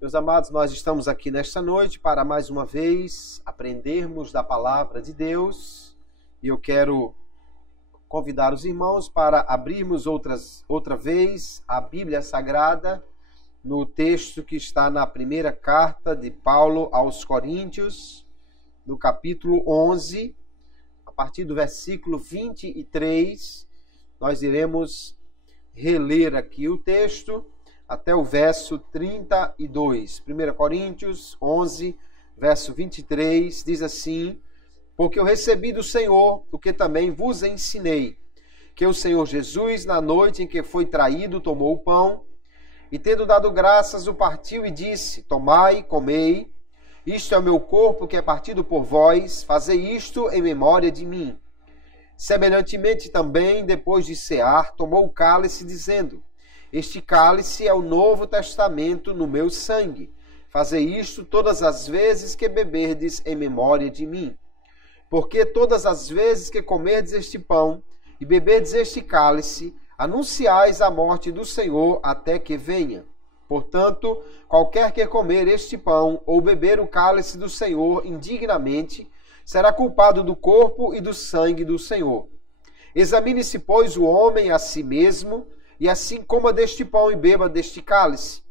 Meus amados, nós estamos aqui nesta noite para mais uma vez aprendermos da palavra de Deus e eu quero convidar os irmãos para abrirmos outra vez a Bíblia Sagrada no texto que está na primeira carta de Paulo aos Coríntios, no capítulo 11, a partir do versículo 23, nós iremos reler aqui o texto até o verso 32. 1 Coríntios 11, verso 23, diz assim: porque eu recebi do Senhor o que também vos ensinei, que o Senhor Jesus, na noite em que foi traído, tomou o pão, e tendo dado graças, o partiu e disse: tomai, comei, isto é o meu corpo que é partido por vós, fazei isto em memória de mim. Semelhantemente também, depois de cear, tomou o cálice, dizendo: este cálice é o Novo Testamento no meu sangue. Fazei isto todas as vezes que beberdes em memória de mim. Porque todas as vezes que comerdes este pão e beberdes este cálice, anunciais a morte do Senhor até que venha. Portanto, qualquer que comer este pão ou beber o cálice do Senhor indignamente, será culpado do corpo e do sangue do Senhor. Examine-se, pois, o homem a si mesmo, e assim coma deste pão e beba deste cálice.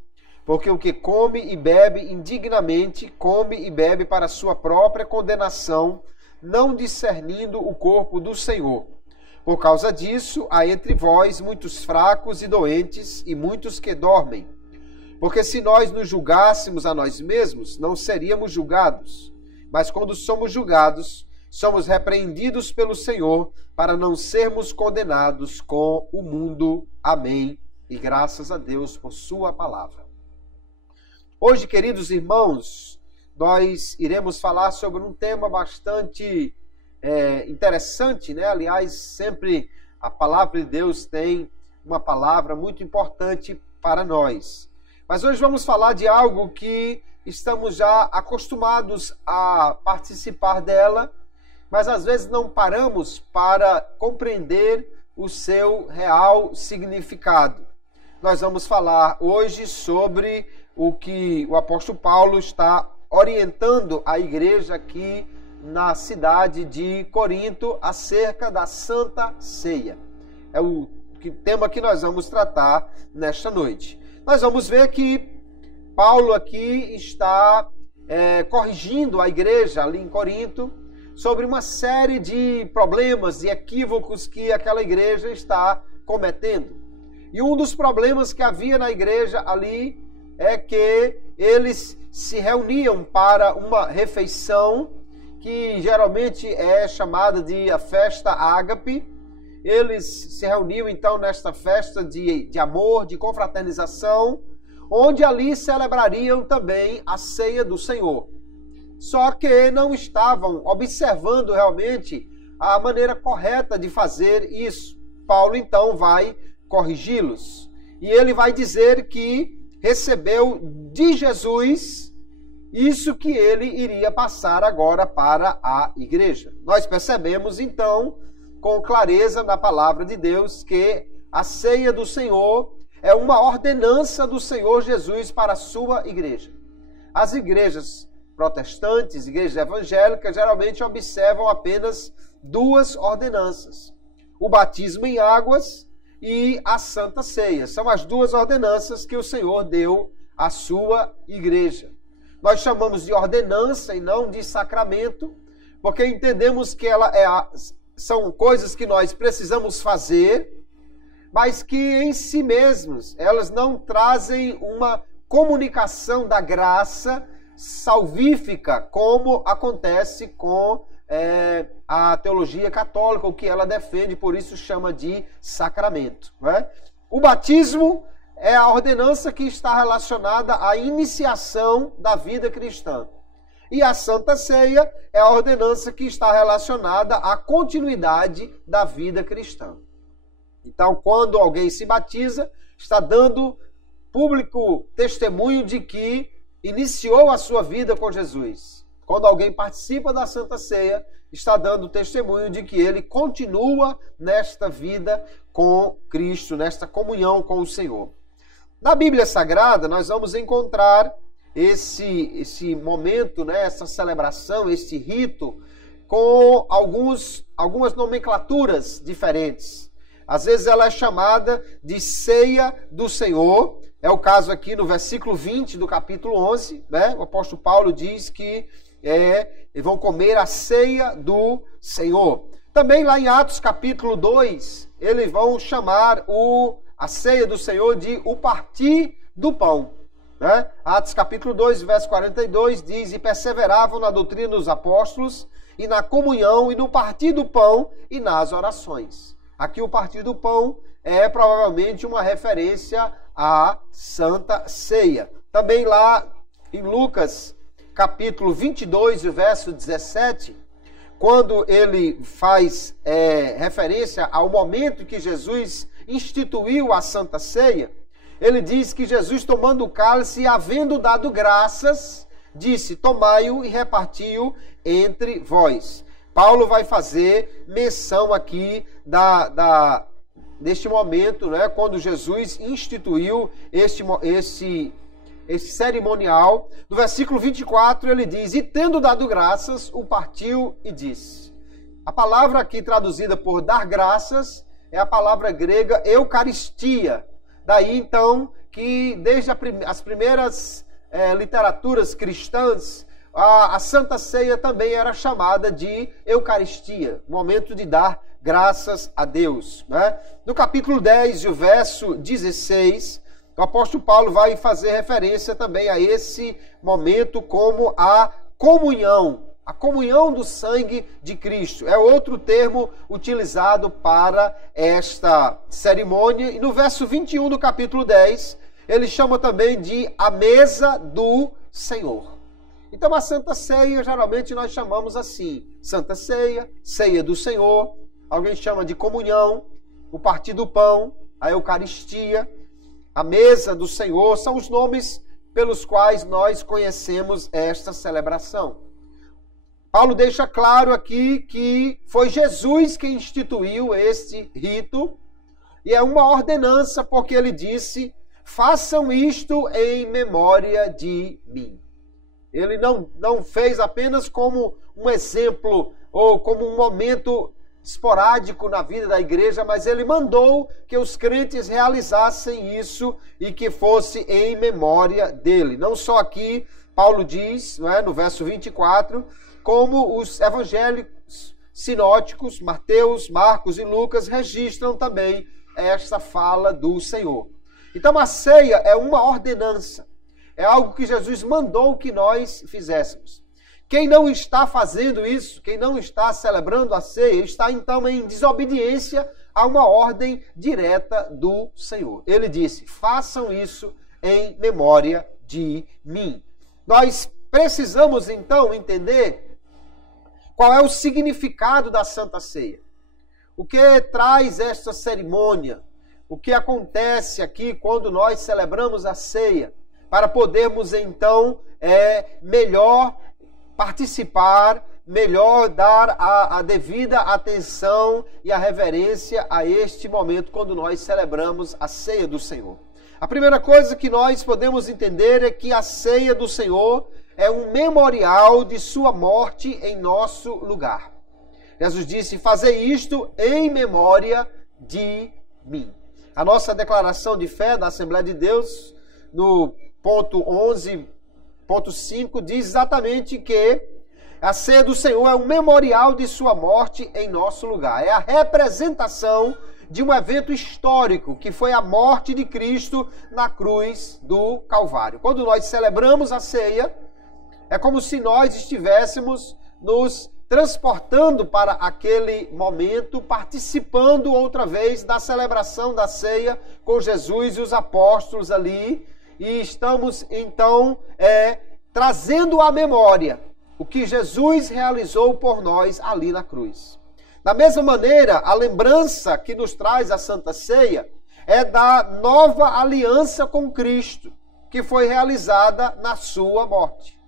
Porque o que come e bebe indignamente, come e bebe para sua própria condenação, não discernindo o corpo do Senhor. Por causa disso, há entre vós muitos fracos e doentes, e muitos que dormem. Porque se nós nos julgássemos a nós mesmos, não seríamos julgados. Mas quando somos julgados, somos repreendidos pelo Senhor, para não sermos condenados com o mundo. Amém. E graças a Deus por sua palavra. Hoje, queridos irmãos, nós iremos falar sobre um tema bastante interessante, né? Aliás, sempre a palavra de Deus tem uma palavra muito importante para nós. Mas hoje vamos falar de algo que estamos já acostumados a participar dela, mas às vezes não paramos para compreender o seu real significado. Nós vamos falar hoje sobre o que o apóstolo Paulo está orientando a igreja aqui na cidade de Corinto acerca da Santa Ceia. É o tema que nós vamos tratar nesta noite. Nós vamos ver que Paulo aqui está corrigindo a igreja ali em Corinto sobre uma série de problemas e equívocos que aquela igreja está cometendo. E um dos problemas que havia na igreja ali é que eles se reuniam para uma refeição que geralmente é chamada de a festa ágape. Eles se reuniam então nesta festa de amor, de confraternização, onde ali celebrariam também a ceia do Senhor. Só que não estavam observando realmente a maneira correta de fazer isso. Paulo então vai corrigi-los. E ele vai dizer que recebeu de Jesus isso que ele iria passar agora para a igreja. Nós percebemos então com clareza na palavra de Deus que a ceia do Senhor é uma ordenança do Senhor Jesus para a sua igreja. As igrejas protestantes, igrejas evangélicas, geralmente observam apenas duas ordenanças: o batismo em águas e a Santa Ceia. São as duas ordenanças que o Senhor deu à sua igreja. Nós chamamos de ordenança e não de sacramento, porque entendemos que são coisas que nós precisamos fazer, mas que em si mesmas elas não trazem uma comunicação da graça salvífica, como acontece com a teologia católica, o que ela defende, por isso chama de sacramento, né? O batismo é a ordenança que está relacionada à iniciação da vida cristã. E a Santa Ceia é a ordenança que está relacionada à continuidade da vida cristã. Então, quando alguém se batiza, está dando público testemunho de que iniciou a sua vida com Jesus. Quando alguém participa da Santa Ceia, está dando testemunho de que ele continua nesta vida com Cristo, nesta comunhão com o Senhor. Na Bíblia Sagrada, nós vamos encontrar esse momento, né, essa celebração, esse rito, com algumas nomenclaturas diferentes. Às vezes ela é chamada de Ceia do Senhor. É o caso aqui no versículo 20 do capítulo 11, né? O apóstolo Paulo diz que vão comer a ceia do Senhor. Também lá em Atos capítulo 2, eles vão chamar a ceia do Senhor de o partir do pão. Né? Atos capítulo 2, verso 42 diz: e perseveravam na doutrina dos apóstolos, e na comunhão, e no partir do pão, e nas orações. Aqui o partir do pão é provavelmente uma referência à Santa Ceia. Também lá em Lucas capítulo 22, verso 17, quando ele faz referência ao momento que Jesus instituiu a Santa Ceia, ele diz que Jesus, tomando o cálice e havendo dado graças, disse: tomai-o e reparti-o entre vós. Paulo vai fazer menção aqui deste momento, né, quando Jesus instituiu esse cerimonial. No versículo 24 ele diz: e tendo dado graças, o partiu e disse. A palavra aqui traduzida por dar graças é a palavra grega eucaristia. Daí então que desde as primeiras literaturas cristãs, a Santa Ceia também era chamada de Eucaristia, momento de dar graças a Deus. Né? No capítulo 10, o verso 16, o apóstolo Paulo vai fazer referência também a esse momento como a comunhão do sangue de Cristo. É outro termo utilizado para esta cerimônia. E no verso 21 do capítulo 10, ele chama também de a mesa do Senhor. Então a Santa Ceia, geralmente nós chamamos assim: Santa Ceia, Ceia do Senhor, alguém chama de comunhão, o partir do pão, a Eucaristia, a mesa do Senhor, são os nomes pelos quais nós conhecemos esta celebração. Paulo deixa claro aqui que foi Jesus quem instituiu este rito, e é uma ordenança, porque ele disse: façam isto em memória de mim. Ele não fez apenas como um exemplo ou como um momento esporádico na vida da igreja, mas ele mandou que os crentes realizassem isso e que fosse em memória dele. Não só aqui, Paulo diz, não é, no verso 24, como os evangélicos sinóticos, Mateus, Marcos e Lucas, registram também esta fala do Senhor. Então a ceia é uma ordenança. É algo que Jesus mandou que nós fizéssemos. Quem não está fazendo isso, quem não está celebrando a ceia, está então em desobediência a uma ordem direta do Senhor. Ele disse: façam isso em memória de mim. Nós precisamos então entender qual é o significado da Santa Ceia. O que traz esta cerimônia? O que acontece aqui quando nós celebramos a ceia? Para podermos então melhor participar, melhor dar a devida atenção e a reverência a este momento quando nós celebramos a ceia do Senhor. A primeira coisa que nós podemos entender é que a ceia do Senhor é um memorial de sua morte em nosso lugar. Jesus disse: fazei isto em memória de mim. A nossa declaração de fé da Assembleia de Deus, no ponto 11.5, diz exatamente que a ceia do Senhor é um memorial de sua morte em nosso lugar. É a representação de um evento histórico, que foi a morte de Cristo na cruz do Calvário. Quando nós celebramos a ceia, é como se nós estivéssemos nos transportando para aquele momento, participando outra vez da celebração da ceia com Jesus e os apóstolos ali, e estamos, então, trazendo à memória o que Jesus realizou por nós ali na cruz. Da mesma maneira, a lembrança que nos traz a Santa Ceia é da nova aliança com Cristo, que foi realizada na sua morte.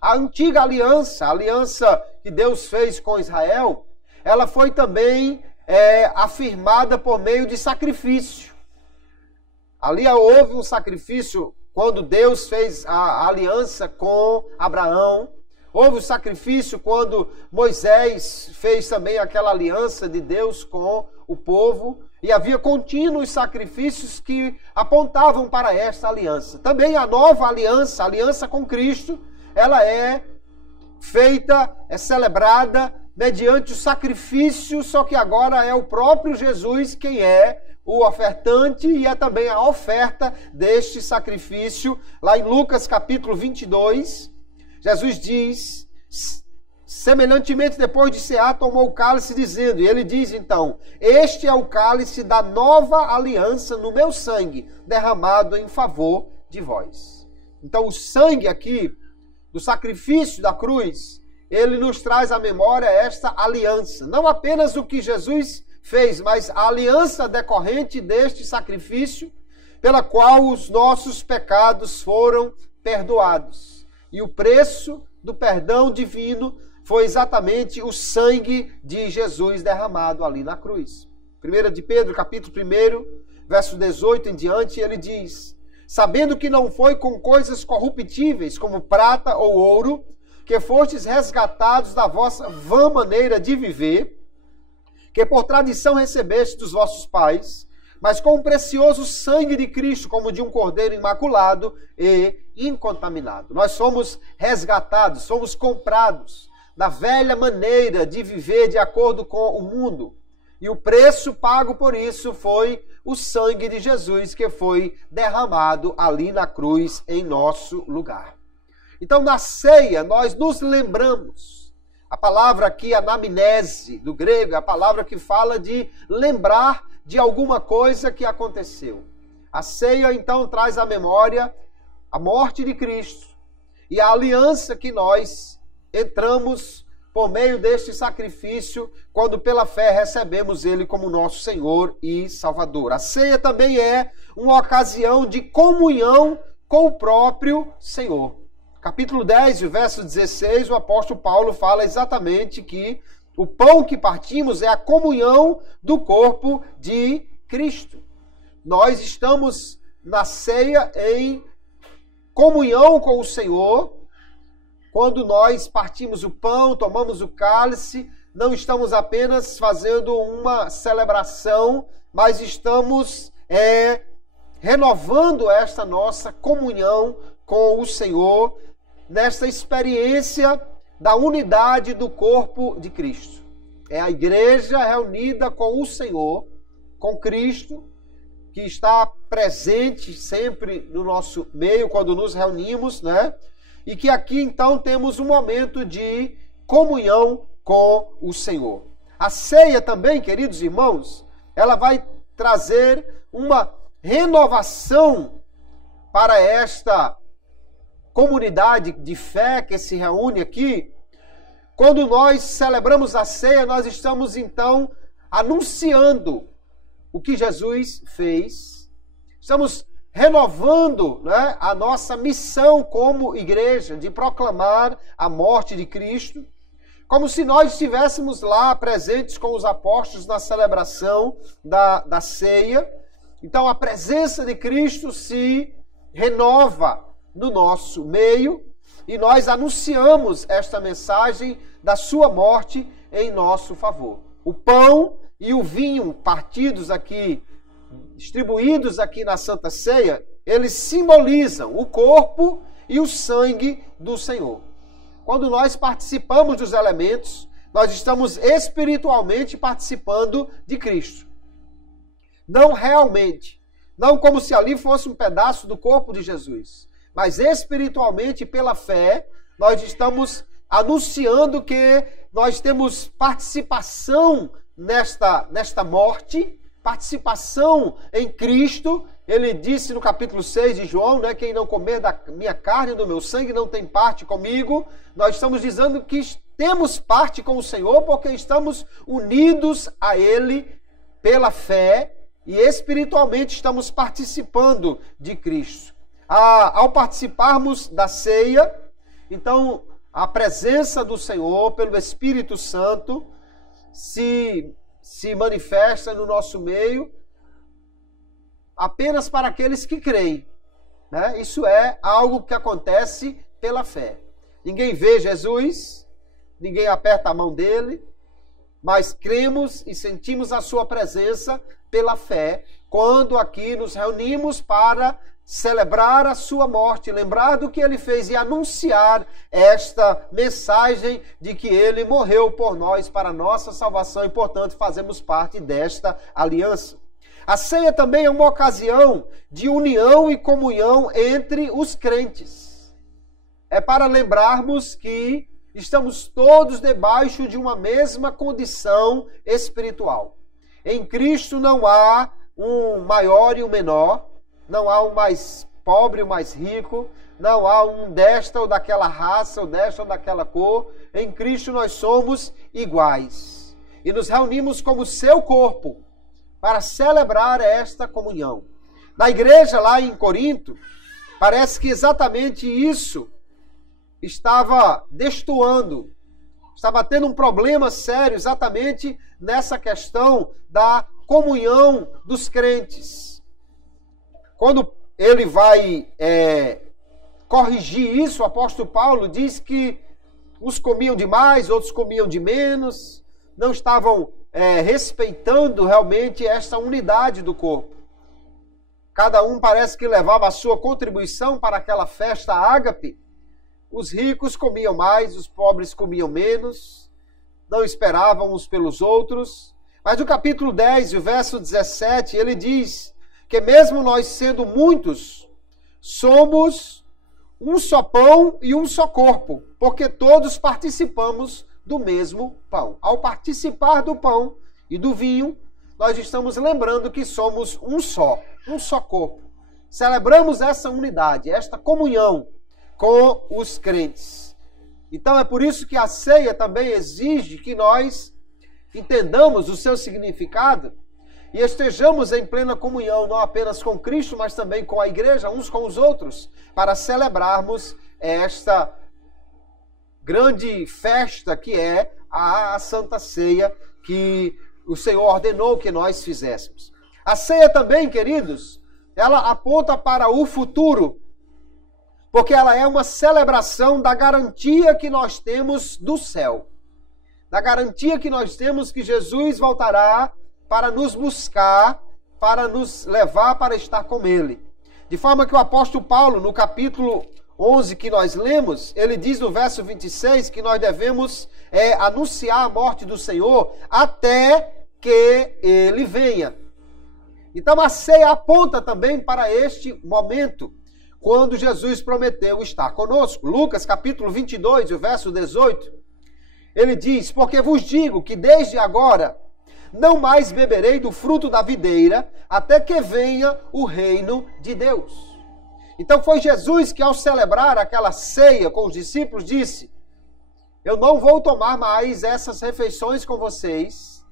A antiga aliança, a aliança que Deus fez com Israel, ela foi também afirmada por meio de sacrifício. Ali houve um sacrifício quando Deus fez a aliança com Abraão. Houve o sacrifício quando Moisés fez também aquela aliança de Deus com o povo. E havia contínuos sacrifícios que apontavam para esta aliança. Também a nova aliança, a aliança com Cristo, ela é feita, é celebrada mediante o sacrifício, só que agora é o próprio Jesus quem é o ofertante e é também a oferta deste sacrifício. Lá em Lucas capítulo 22, Jesus diz, semelhantemente depois de cear, tomou o cálice dizendo, e ele diz então, este é o cálice da nova aliança no meu sangue, derramado em favor de vós. Então o sangue aqui, do sacrifício da cruz, ele nos traz à memória esta aliança. Não apenas o que Jesus fez, mas a aliança decorrente deste sacrifício, pela qual os nossos pecados foram perdoados. E o preço do perdão divino foi exatamente o sangue de Jesus derramado ali na cruz. 1 de Pedro, capítulo 1, verso 18 em diante, ele diz, sabendo que não foi com coisas corruptíveis, como prata ou ouro, que fostes resgatados da vossa vã maneira de viver, que por tradição recebeste dos vossos pais, mas com o precioso sangue de Cristo, como de um cordeiro imaculado e incontaminado. Nós somos resgatados, somos comprados da velha maneira de viver de acordo com o mundo. E o preço pago por isso foi o sangue de Jesus que foi derramado ali na cruz em nosso lugar. Então, na ceia, nós nos lembramos. A palavra aqui, anamnese, do grego, é a palavra que fala de lembrar de alguma coisa que aconteceu. A ceia, então, traz à memória a morte de Cristo e a aliança que nós entramos por meio deste sacrifício, quando pela fé recebemos Ele como nosso Senhor e Salvador. A ceia também é uma ocasião de comunhão com o próprio Senhor. Capítulo 10, verso 16, o apóstolo Paulo fala exatamente que o pão que partimos é a comunhão do corpo de Cristo. Nós estamos na ceia em comunhão com o Senhor. Quando nós partimos o pão, tomamos o cálice, não estamos apenas fazendo uma celebração, mas estamos renovando esta nossa comunhão com o Senhor, nesta experiência da unidade do corpo de Cristo. É a igreja reunida com o Senhor, com Cristo, que está presente sempre no nosso meio quando nos reunimos, né? E que aqui então temos um momento de comunhão com o Senhor. A ceia também, queridos irmãos, ela vai trazer uma renovação para esta comunidade de fé que se reúne aqui. Quando nós celebramos a ceia, nós estamos então anunciando o que Jesus fez. Estamos renovando, né, a nossa missão como igreja de proclamar a morte de Cristo, como se nós estivéssemos lá presentes com os apóstolos na celebração da ceia. Então a presença de Cristo se renova no nosso meio e nós anunciamos esta mensagem da sua morte em nosso favor. O pão e o vinho partidos aqui, distribuídos aqui na Santa Ceia, eles simbolizam o corpo e o sangue do Senhor. Quando nós participamos dos elementos, nós estamos espiritualmente participando de Cristo. Não realmente, não como se ali fosse um pedaço do corpo de Jesus, mas espiritualmente, pela fé, nós estamos anunciando que nós temos participação nesta morte, participação em Cristo. Ele disse no capítulo 6 de João, né, quem não comer da minha carne e do meu sangue não tem parte comigo. Nós estamos dizendo que temos parte com o Senhor porque estamos unidos a Ele pela fé e espiritualmente estamos participando de Cristo. Ao participarmos da ceia, então a presença do Senhor, pelo Espírito Santo, se manifesta no nosso meio apenas para aqueles que creem, né? Isso é algo que acontece pela fé. Ninguém vê Jesus, ninguém aperta a mão dele, mas cremos e sentimos a sua presença pela fé, quando aqui nos reunimos para celebrar a sua morte, lembrar do que ele fez e anunciar esta mensagem de que ele morreu por nós para a nossa salvação e, portanto, fazemos parte desta aliança. A ceia também é uma ocasião de união e comunhão entre os crentes. É para lembrarmos que estamos todos debaixo de uma mesma condição espiritual. Em Cristo não há um maior e um menor, não há um mais pobre e um mais rico, não há um desta ou daquela raça, ou desta ou daquela cor. Em Cristo nós somos iguais. E nos reunimos como seu corpo para celebrar esta comunhão. Na igreja lá em Corinto, parece que exatamente isso estava destoando, estava tendo um problema sério exatamente nessa questão da comunhão dos crentes. Quando ele vai corrigir isso, o apóstolo Paulo diz que uns comiam demais, outros comiam de menos, não estavam respeitando realmente esta unidade do corpo. Cada um parece que levava a sua contribuição para aquela festa ágape. Os ricos comiam mais, os pobres comiam menos, não esperavam uns pelos outros. Mas no capítulo 10, o verso 17, ele diz que mesmo nós sendo muitos, somos um só pão e um só corpo, porque todos participamos do mesmo pão. Ao participar do pão e do vinho, nós estamos lembrando que somos um só corpo. Celebramos essa unidade, esta comunhão com os crentes. Então é por isso que a ceia também exige que nós entendamos o seu significado e estejamos em plena comunhão, não apenas com Cristo, mas também com a igreja, uns com os outros, para celebrarmos esta grande festa que é a Santa Ceia que o Senhor ordenou que nós fizéssemos. A ceia também, queridos, ela aponta para o futuro, porque ela é uma celebração da garantia que nós temos do céu, da garantia que nós temos que Jesus voltará para nos buscar, para nos levar para estar com Ele. De forma que o apóstolo Paulo, no capítulo 11 que nós lemos, ele diz no verso 26 que nós devemos anunciar a morte do Senhor até que Ele venha. Então a ceia aponta também para este momento, quando Jesus prometeu estar conosco. Lucas capítulo 22, o verso 18, ele diz: porque vos digo que desde agora não mais beberei do fruto da videira, até que venha o reino de Deus. Então foi Jesus que, ao celebrar aquela ceia com os discípulos, disse: eu não vou tomar mais essas refeições com vocês,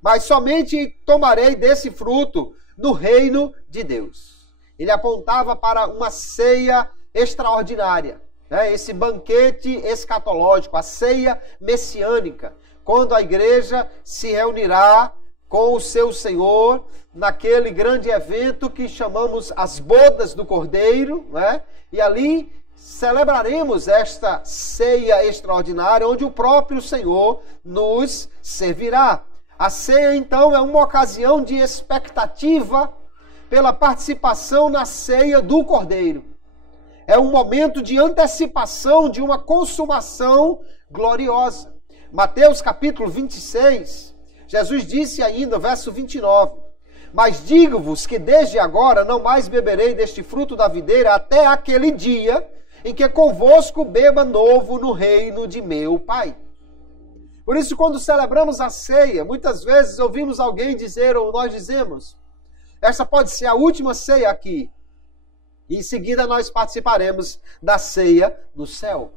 mas somente tomarei desse fruto no reino de Deus. Ele apontava para uma ceia extraordinária, né? Esse banquete escatológico, a ceia messiânica, quando a igreja se reunirá com o seu Senhor naquele grande evento que chamamos as bodas do Cordeiro, né? E ali celebraremos esta ceia extraordinária, onde o próprio Senhor nos servirá. A ceia, então, é uma ocasião de expectativa pela participação na ceia do Cordeiro. É um momento de antecipação de uma consumação gloriosa. Mateus capítulo 26, Jesus disse ainda, verso 29, mas digo-vos que desde agora não mais beberei deste fruto da videira até aquele dia em que convosco beba novo no reino de meu Pai. Por isso, quando celebramos a ceia, muitas vezes ouvimos alguém dizer, ou nós dizemos, essa pode ser a última ceia aqui. E em seguida nós participaremos da ceia no céu.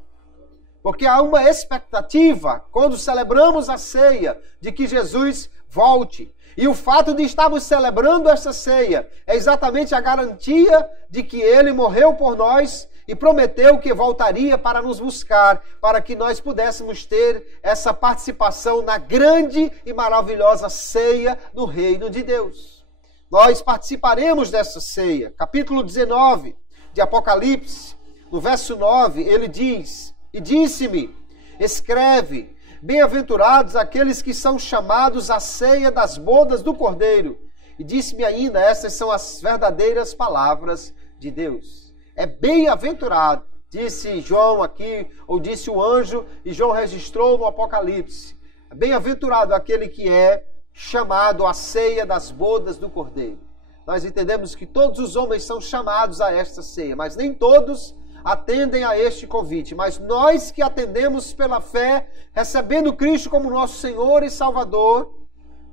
Porque há uma expectativa, quando celebramos a ceia, de que Jesus volte. E o fato de estarmos celebrando essa ceia é exatamente a garantia de que Ele morreu por nós e prometeu que voltaria para nos buscar, para que nós pudéssemos ter essa participação na grande e maravilhosa ceia do reino de Deus. Nós participaremos dessa ceia. Capítulo 19 de Apocalipse, no verso 9, ele diz: e disse-me, escreve, bem-aventurados aqueles que são chamados à ceia das bodas do Cordeiro. E disse-me ainda, essas são as verdadeiras palavras de Deus. É bem-aventurado, disse João aqui, ou disse o anjo, e João registrou no Apocalipse. É bem-aventurado aquele que é chamado à ceia das bodas do Cordeiro. Nós entendemos que todos os homens são chamados a esta ceia, mas nem todos atendem a este convite. Mas nós que atendemos pela fé, recebendo Cristo como nosso Senhor e Salvador,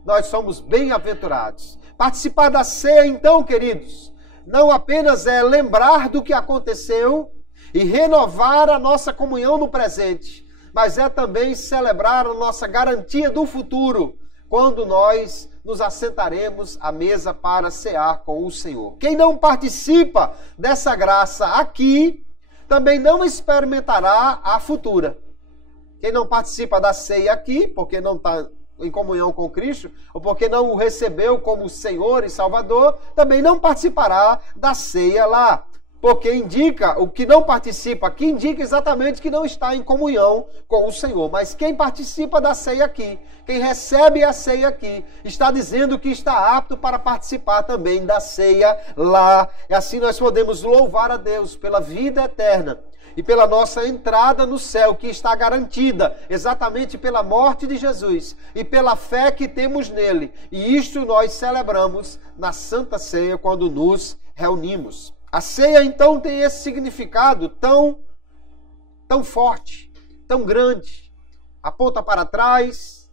nós somos bem-aventurados. Participar da ceia, então, queridos, não apenas é lembrar do que aconteceu e renovar a nossa comunhão no presente, mas é também celebrar a nossa garantia do futuro, quando nós nos assentaremos à mesa para cear com o Senhor. Quem não participa dessa graça aqui, também não experimentará a futura. Quem não participa da ceia aqui, porque não está em comunhão com Cristo, ou porque não o recebeu como Senhor e Salvador, também não participará da ceia lá. Porque indica, o que não participa aqui, indica exatamente que não está em comunhão com o Senhor. Mas quem participa da ceia aqui, quem recebe a ceia aqui, está dizendo que está apto para participar também da ceia lá. E assim nós podemos louvar a Deus pela vida eterna e pela nossa entrada no céu, que está garantida exatamente pela morte de Jesus e pela fé que temos nele. E isto nós celebramos na Santa Ceia quando nos reunimos. A ceia, então, tem esse significado tão forte, tão grande. Aponta para trás,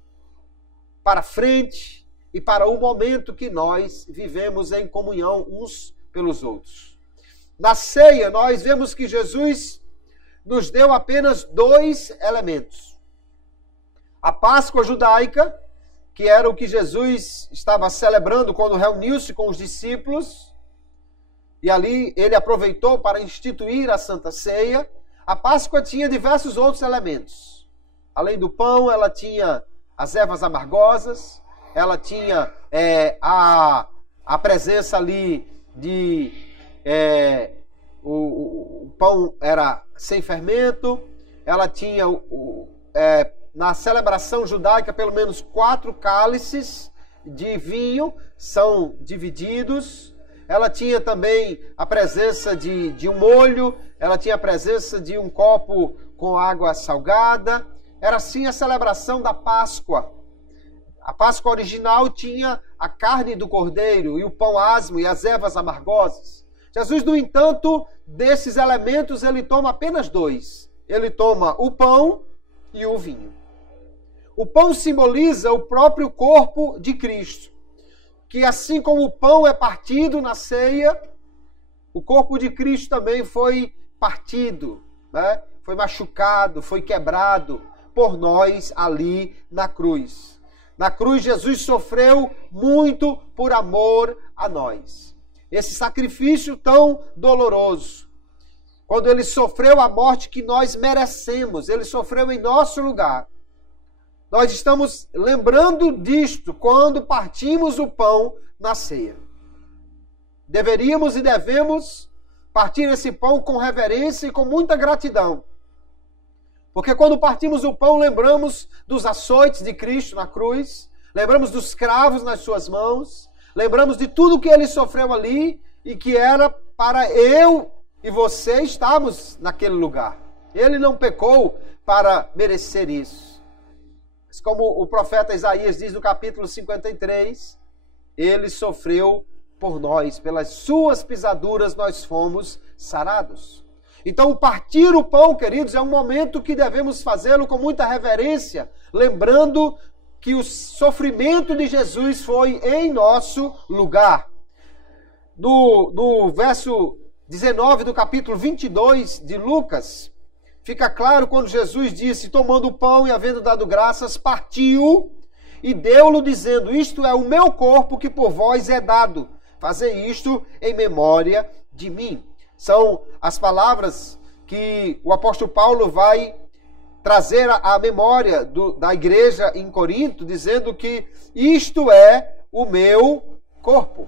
para frente e para o momento que nós vivemos em comunhão uns pelos outros. Na ceia, nós vemos que Jesus nos deu apenas 2 elementos. A Páscoa judaica, que era o que Jesus estava celebrando quando reuniu-se com os discípulos, e ali ele aproveitou para instituir a Santa Ceia. A Páscoa tinha diversos outros elementos. Além do pão, ela tinha as ervas amargosas, ela tinha a presença ali de... O pão era sem fermento, ela tinha na celebração judaica pelo menos 4 cálices de vinho são divididos. Ela tinha também a presença de um molho, ela tinha a presença de um copo com água salgada. Era assim a celebração da Páscoa. A Páscoa original tinha a carne do cordeiro e o pão asmo e as ervas amargosas. Jesus, no entanto, desses elementos, ele toma apenas 2. Ele toma o pão e o vinho. O pão simboliza o próprio corpo de Cristo, que assim como o pão é partido na ceia, o corpo de Cristo também foi partido, né? Foi machucado, foi quebrado por nós ali na cruz. Na cruz, Jesus sofreu muito por amor a nós. Esse sacrifício tão doloroso, quando ele sofreu a morte que nós merecemos, ele sofreu em nosso lugar. Nós estamos lembrando disto quando partimos o pão na ceia. Deveríamos e devemos partir esse pão com reverência e com muita gratidão. Porque quando partimos o pão, lembramos dos açoites de Cristo na cruz, lembramos dos cravos nas suas mãos, lembramos de tudo que ele sofreu ali e que era para eu e você estarmos naquele lugar. Ele não pecou para merecer isso. Mas como o profeta Isaías diz no capítulo 53, ele sofreu por nós, pelas suas pisaduras nós fomos sarados. Então, partir o pão, queridos, é um momento que devemos fazê-lo com muita reverência, lembrando que o sofrimento de Jesus foi em nosso lugar. No verso 19 do capítulo 22 de Lucas, fica claro quando Jesus disse, tomando o pão e havendo dado graças, partiu e deu-lo dizendo, isto é o meu corpo que por vós é dado, fazei isto em memória de mim. São as palavras que o apóstolo Paulo vai trazer à memória da igreja em Corinto, dizendo que isto é o meu corpo.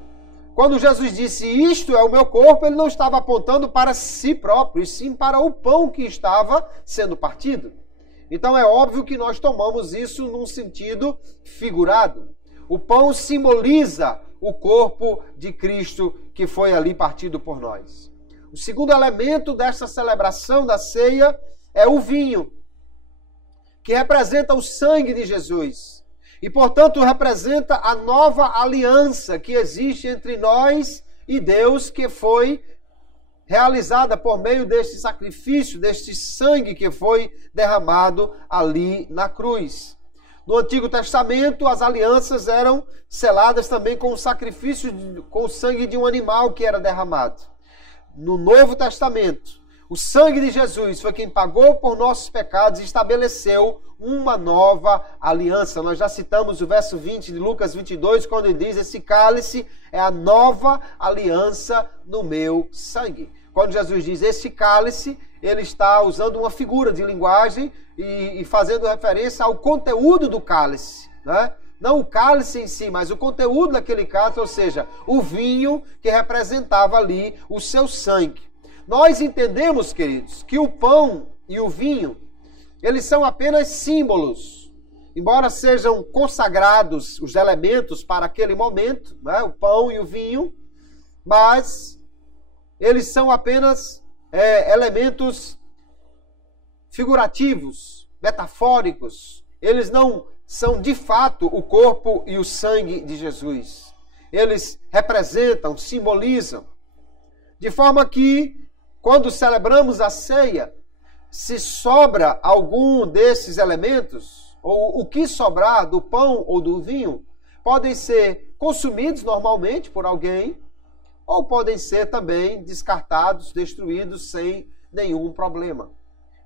Quando Jesus disse isto é o meu corpo, ele não estava apontando para si próprio, e sim para o pão que estava sendo partido. Então é óbvio que nós tomamos isso num sentido figurado. O pão simboliza o corpo de Cristo que foi ali partido por nós. O segundo elemento desta celebração da ceia é o vinho, que representa o sangue de Jesus. E, portanto, representa a nova aliança que existe entre nós e Deus, que foi realizada por meio deste sacrifício, deste sangue que foi derramado ali na cruz. No Antigo Testamento, as alianças eram seladas também com o sacrifício, com o sangue de um animal que era derramado. No Novo Testamento, o sangue de Jesus foi quem pagou por nossos pecados e estabeleceu uma nova aliança. Nós já citamos o verso 20 de Lucas 22, quando ele diz: esse cálice é a nova aliança no meu sangue. Quando Jesus diz esse cálice, ele está usando uma figura de linguagem e fazendo referência ao conteúdo do cálice, né? Não o cálice em si, mas o conteúdo daquele cálice, ou seja, o vinho que representava ali o seu sangue. Nós entendemos, queridos, que o pão e o vinho, eles são apenas símbolos. Embora sejam consagrados os elementos para aquele momento, né, o pão e o vinho, mas eles são apenas elementos figurativos, metafóricos. Eles não são de fato o corpo e o sangue de Jesus. Eles representam, simbolizam. De forma que, quando celebramos a ceia, se sobra algum desses elementos, ou o que sobrar do pão ou do vinho, podem ser consumidos normalmente por alguém, ou podem ser também descartados, destruídos sem nenhum problema.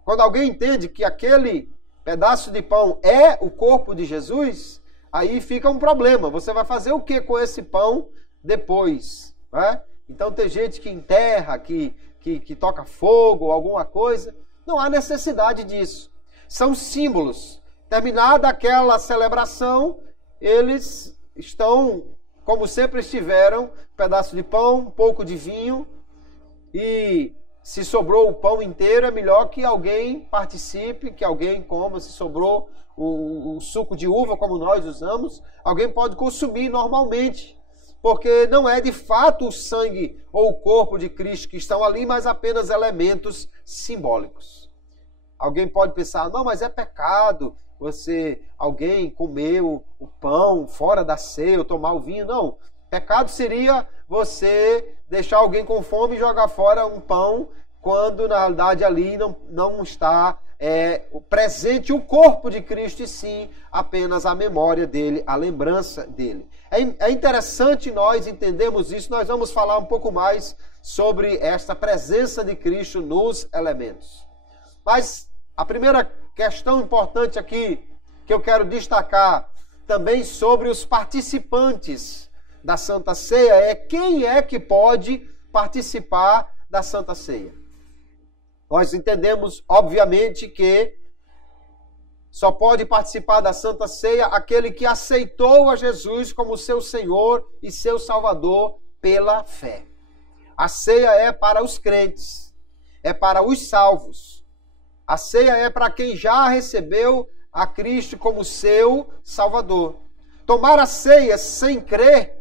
Quando alguém entende que aquele pedaço de pão é o corpo de Jesus, aí fica um problema. Você vai fazer o que com esse pão depois, né? Então tem gente que enterra, que toca fogo ou alguma coisa. Não há necessidade disso. São símbolos. Terminada aquela celebração, eles estão, como sempre estiveram, um pedaço de pão, um pouco de vinho, e se sobrou o pão inteiro, é melhor que alguém participe, que alguém coma. Se sobrou o suco de uva, como nós usamos, alguém pode consumir normalmente, porque não é de fato o sangue ou o corpo de Cristo que estão ali, mas apenas elementos simbólicos. Alguém pode pensar, não, mas é pecado alguém comer o pão fora da ceia ou tomar o vinho. Não, pecado seria você deixar alguém com fome e jogar fora um pão, quando na realidade ali não está presente o corpo de Cristo, e sim apenas a memória dele, a lembrança dele. É interessante nós entendermos isso. Nós vamos falar um pouco mais sobre esta presença de Cristo nos elementos. Mas a primeira questão importante aqui que eu quero destacar também sobre os participantes da Santa Ceia é quem é que pode participar da Santa Ceia. Nós entendemos, obviamente, que só pode participar da Santa Ceia aquele que aceitou a Jesus como seu Senhor e seu Salvador pela fé. A ceia é para os crentes, é para os salvos. A ceia é para quem já recebeu a Cristo como seu Salvador. Tomar a ceia sem crer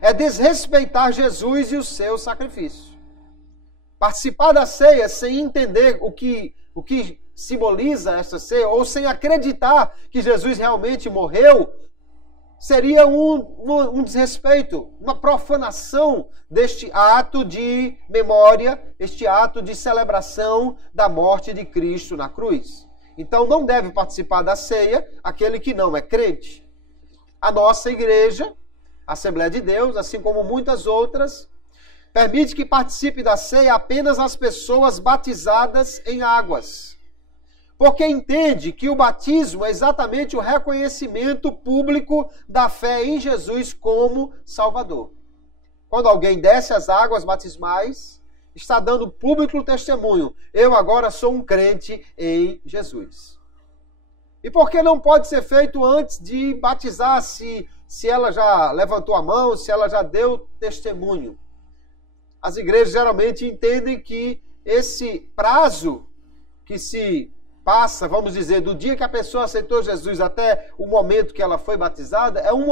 é desrespeitar Jesus e o seu sacrifício. Participar da ceia sem entender o que simboliza essa ceia, ou sem acreditar que Jesus realmente morreu, seria um desrespeito, uma profanação deste ato de memória, este ato de celebração da morte de Cristo na cruz. Então não deve participar da ceia aquele que não é crente. A nossa igreja, a Assembleia de Deus, assim como muitas outras, permite que participe da ceia apenas as pessoas batizadas em águas, porque entende que o batismo é exatamente o reconhecimento público da fé em Jesus como Salvador. Quando alguém desce as águas batismais, está dando público testemunho. Eu agora sou um crente em Jesus. E por que não pode ser feito antes de batizar, se ela já levantou a mão, se ela já deu testemunho? As igrejas geralmente entendem que esse prazo que se passa, vamos dizer, do dia que a pessoa aceitou Jesus até o momento que ela foi batizada, é um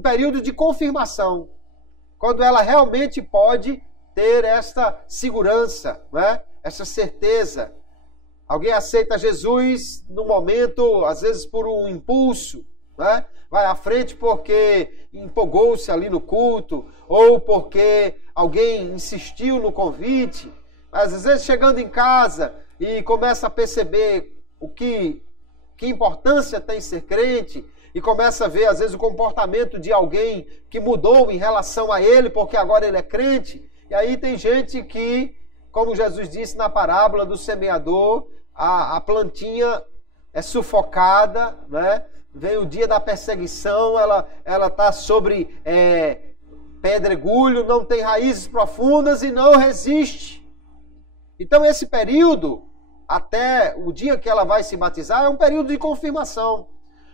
período de confirmação, quando ela realmente pode ter esta segurança, né? Essa certeza. Alguém aceita Jesus no momento, às vezes por um impulso, né? Vai à frente porque empolgou-se ali no culto, ou porque alguém insistiu no convite, mas às vezes chegando em casa e começa a perceber que importância tem ser crente, e começa a ver às vezes o comportamento de alguém que mudou em relação a ele, porque agora ele é crente. E aí tem gente que, como Jesus disse na parábola do semeador, a plantinha é sufocada, né? Vem o dia da perseguição, ela está sobre pedregulho, não tem raízes profundas e não resiste. Então esse período, até o dia que ela vai se batizar, é um período de confirmação,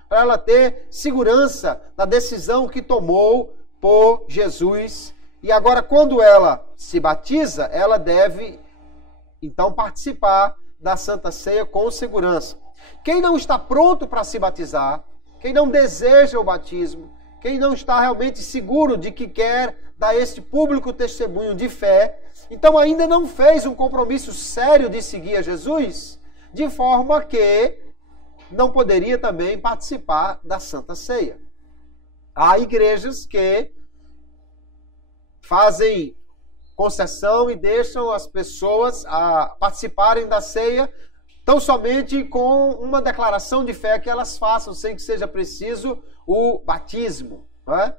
para ela ter segurança da decisão que tomou por Jesus. E agora, quando ela se batiza, ela deve, então, participar da Santa Ceia com segurança. Quem não está pronto para se batizar, quem não deseja o batismo, quem não está realmente seguro de que quer dar este público testemunho de fé, então ainda não fez um compromisso sério de seguir a Jesus, de forma que não poderia também participar da Santa Ceia. Há igrejas que fazem concessão e deixam as pessoas participarem da ceia tão somente com uma declaração de fé que elas façam, sem que seja preciso o batismo, né?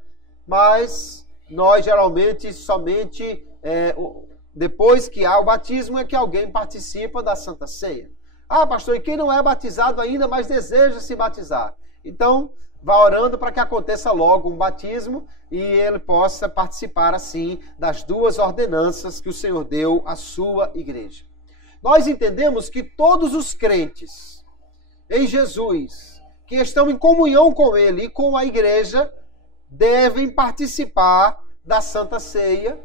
Mas nós geralmente somente depois que há o batismo é que alguém participa da Santa Ceia. Ah, pastor, e quem não é batizado ainda, mas deseja se batizar? Então, vá orando para que aconteça logo um batismo e ele possa participar, assim, das duas ordenanças que o Senhor deu à sua igreja. Nós entendemos que todos os crentes em Jesus, que estão em comunhão com Ele e com a igreja, devem participar da Santa Ceia,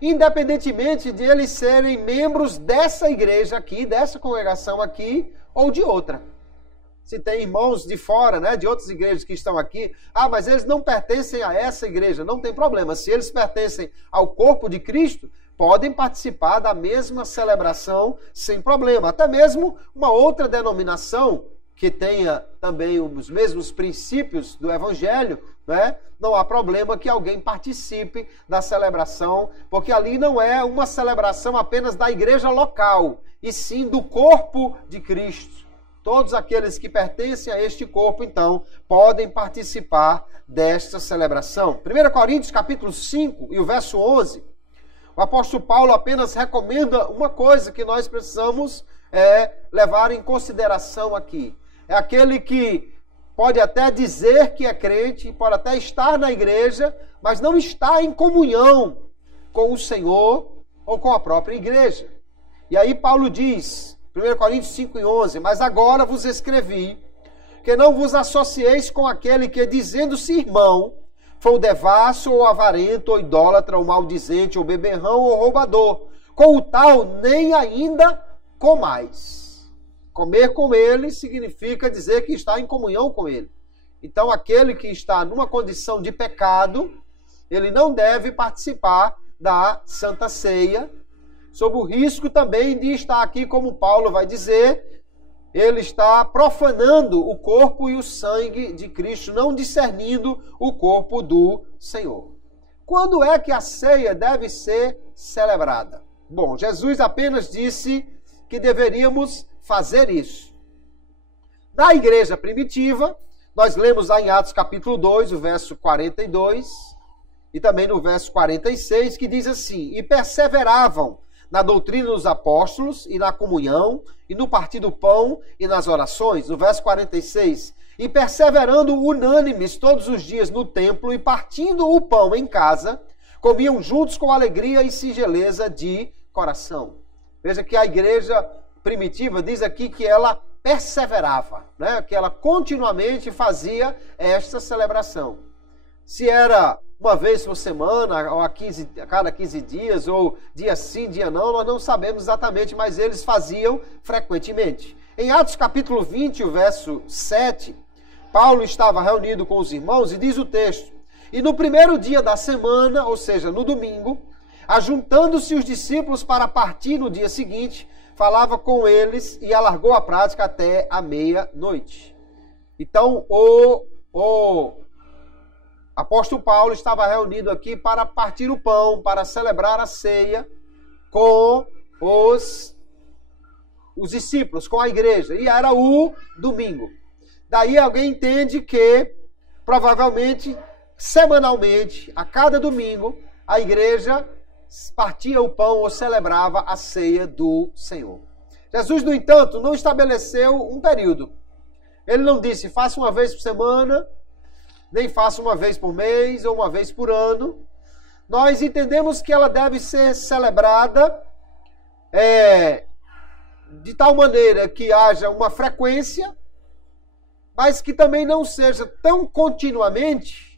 independentemente de eles serem membros dessa igreja aqui, dessa congregação aqui, ou de outra. Se tem irmãos de fora, né, de outras igrejas que estão aqui, mas eles não pertencem a essa igreja, não tem problema. Se eles pertencem ao corpo de Cristo, podem participar da mesma celebração sem problema. Até mesmo uma outra denominação que tenha também os mesmos princípios do Evangelho, né? Não há problema que alguém participe da celebração, porque ali não é uma celebração apenas da igreja local, e sim do corpo de Cristo. Todos aqueles que pertencem a este corpo, então, podem participar desta celebração. 1 Coríntios capítulo 5 e o verso 11, o apóstolo Paulo apenas recomenda uma coisa que nós precisamos levar em consideração aqui. É aquele que pode até dizer que é crente, pode até estar na igreja, mas não está em comunhão com o Senhor ou com a própria igreja. E aí Paulo diz, 1 Coríntios 5 e 11, mas agora vos escrevi que não vos associeis com aquele que, dizendo-se irmão, for o devasso, ou avarento, ou idólatra, ou maldizente, ou beberrão, ou roubador. Com o tal, nem ainda comais. Comer com ele significa dizer que está em comunhão com ele. Então, aquele que está numa condição de pecado, ele não deve participar da Santa Ceia, sob o risco também de estar aqui, como Paulo vai dizer, ele está profanando o corpo e o sangue de Cristo, não discernindo o corpo do Senhor. Quando é que a ceia deve ser celebrada? Bom, Jesus apenas disse que deveríamos fazer isso. Na igreja primitiva, nós lemos lá em Atos capítulo 2, o verso 42, e também no verso 46, que diz assim: e perseveravam na doutrina dos apóstolos, e na comunhão, e no partir do pão, e nas orações. No verso 46, e perseverando unânimes todos os dias no templo, e partindo o pão em casa, comiam juntos com alegria e singeleza de coração. Veja que a igreja primitiva diz aqui que ela perseverava, né? Que ela continuamente fazia esta celebração. Se era uma vez por semana, ou a cada 15 dias, ou dia sim, dia não, nós não sabemos exatamente, mas eles faziam frequentemente. Em Atos capítulo 20, o verso 7, Paulo estava reunido com os irmãos e diz o texto: e no primeiro dia da semana, ou seja, no domingo, ajuntando-se os discípulos para partir no dia seguinte, falava com eles e alargou a prática até a meia-noite. Então, o apóstolo Paulo estava reunido aqui para partir o pão, para celebrar a ceia com os discípulos, com a igreja. E era o domingo. Daí alguém entende que, provavelmente, semanalmente, a cada domingo, a igreja partia o pão ou celebrava a ceia do Senhor. Jesus, no entanto, não estabeleceu um período. Ele não disse, faça uma vez por semana, nem faça uma vez por mês ou uma vez por ano. Nós entendemos que ela deve ser celebrada de tal maneira que haja uma frequência, mas que também não seja tão continuamente,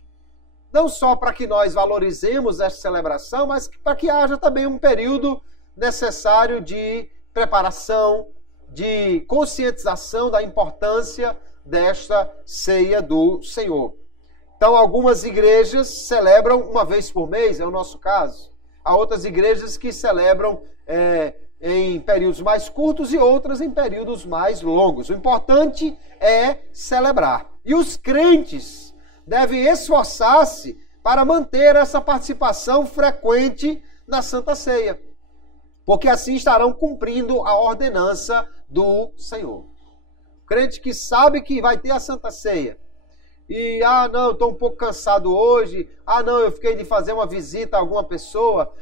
não só para que nós valorizemos esta celebração, mas para que haja também um período necessário de preparação, de conscientização da importância desta ceia do Senhor. Então, algumas igrejas celebram uma vez por mês, é o nosso caso. Há outras igrejas que celebram em períodos mais curtos e outras em períodos mais longos. O importante é celebrar. E os crentes devem esforçar-se para manter essa participação frequente na Santa Ceia, porque assim estarão cumprindo a ordenança do Senhor. O crente que sabe que vai ter a Santa Ceia, e, não, estou um pouco cansado hoje, não, eu fiquei de fazer uma visita a alguma pessoa,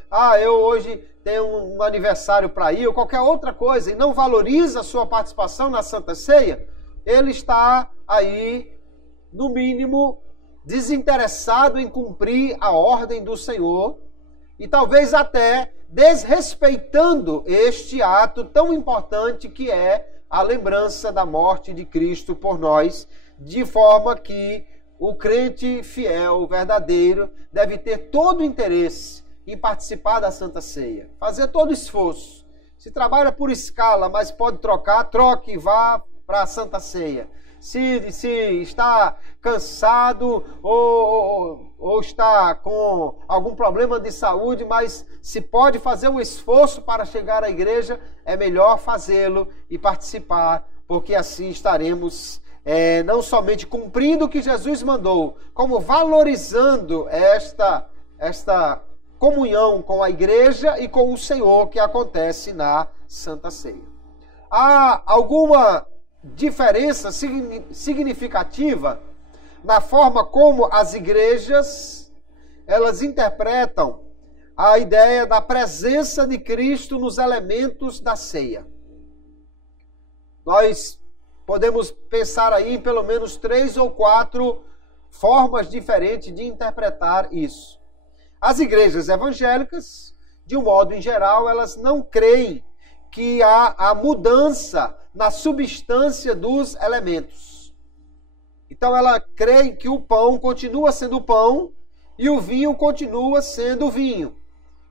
eu hoje tenho um aniversário para ir, ou qualquer outra coisa, e não valoriza a sua participação na Santa Ceia, ele está aí, no mínimo, desinteressado em cumprir a ordem do Senhor e talvez até desrespeitando este ato tão importante que é a lembrança da morte de Cristo por nós, de forma que o crente fiel, verdadeiro, deve ter todo o interesse em participar da Santa Ceia, fazer todo o esforço. Se trabalha por escala, mas pode trocar, troque e vá para a Santa Ceia. Se está cansado ou está com algum problema de saúde, mas se pode fazer um esforço para chegar à igreja, é melhor fazê-lo e participar, porque assim estaremos não somente cumprindo o que Jesus mandou, como valorizando esta comunhão com a igreja e com o Senhor que acontece na Santa Ceia. Há alguma diferença significativa na forma como as igrejas elas interpretam a ideia da presença de Cristo nos elementos da ceia. Nós podemos pensar aí em pelo menos 3 ou 4 formas diferentes de interpretar isso. As igrejas evangélicas, de um modo em geral, elas não creem que há a mudança na substância dos elementos. Então ela crê que o pão continua sendo pão e o vinho continua sendo vinho.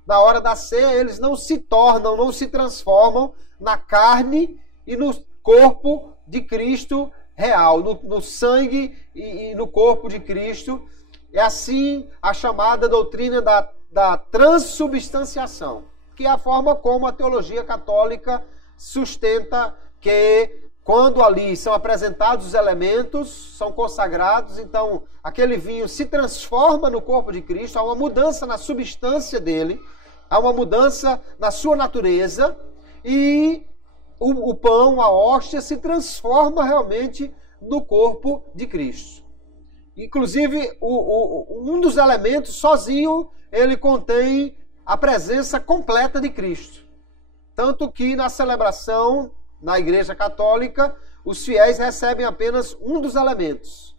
Na hora da ceia eles não se tornam, não se transformam na carne e no corpo de Cristo real, no sangue e no corpo de Cristo. É assim a chamada doutrina da transubstanciação, que é a forma como a teologia católica sustenta que quando ali são apresentados os elementos, são consagrados, então aquele vinho se transforma no corpo de Cristo, há uma mudança na substância dele, há uma mudança na sua natureza, e o pão, a hóstia, se transforma realmente no corpo de Cristo. Inclusive, um dos elementos sozinho, ele contém a presença completa de Cristo. Tanto que na celebração, na Igreja Católica, os fiéis recebem apenas um dos elementos.